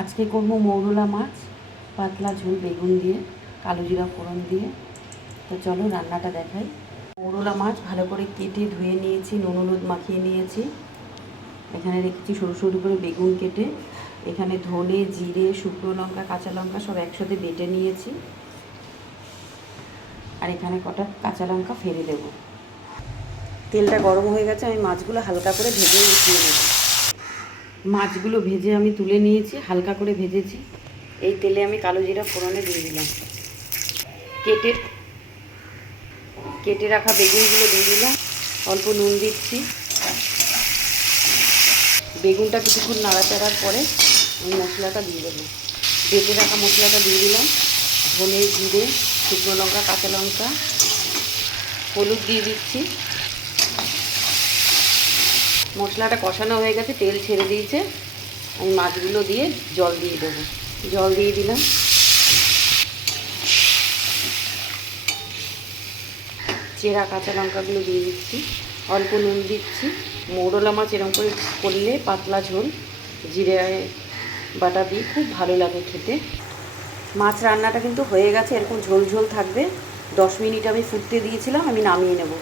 আজকে করব মৌরলা মাছ পাতলা ঝোল বেগুন দিয়ে কালো জিরা ফোড়ন দিয়ে। তো চলো রান্নাটা দেখাই। মৌরলা মাছ ভালো করে কেটে ধুয়ে নিয়েছি, নুন হলুদ মাখিয়ে নিয়েছি। এখানে রেখেছি সরু সরু করে বেগুন কেটে। এখানে ধনে, জিরে, শুকনো লঙ্কা, কাঁচা লঙ্কা সব একসাথে বেটে নিয়েছি। আর এখানে কটা কাঁচা লঙ্কা ফেলে দেবো। তেলটা গরম হয়ে গেছে, আমি মাছগুলো হালকা করে ভেজে উঠিয়ে নেব। মাছগুলো ভেজে আমি তুলে নিয়েছি, হালকা করে ভেজেছি। এই তেলে আমি কালো জিরা ফোড়নে দিয়ে দিলাম। কেটে রাখা বেগুনগুলো দিয়ে দিলাম। অল্প নুন দিচ্ছি। বেগুনটা কিছুক্ষণ নাড়াচাড়ার পরে আমি মশলাটা দিয়ে দেবো। বেটে রাখা মশলাটা দিয়ে দিলাম। ধনে, জিরে, শুকনো লঙ্কা, কাঁচা লঙ্কা, হলুদ দিয়ে দিচ্ছি। মশলাটা কষানো হয়ে গেছে, তেল ছেড়ে দিয়েছে। আমি মাছগুলো দিয়ে জল দিয়ে দেবো। জল দিয়ে দিলাম। চেরা কাঁচা লঙ্কাগুলো দিয়ে দিচ্ছি। অল্প নুন দিচ্ছি। মৌরলা মাছ এরকম করে করলে পাতলা ঝোল জিরে বাটা দিয়ে খুব ভালো লাগে খেতে। মাছ রান্নাটা কিন্তু হয়ে গেছে, এরকম ঝোল ঝোল থাকবে। 10 মিনিট আমি ফুটতে দিয়েছিলাম, আমি নামিয়ে নেব।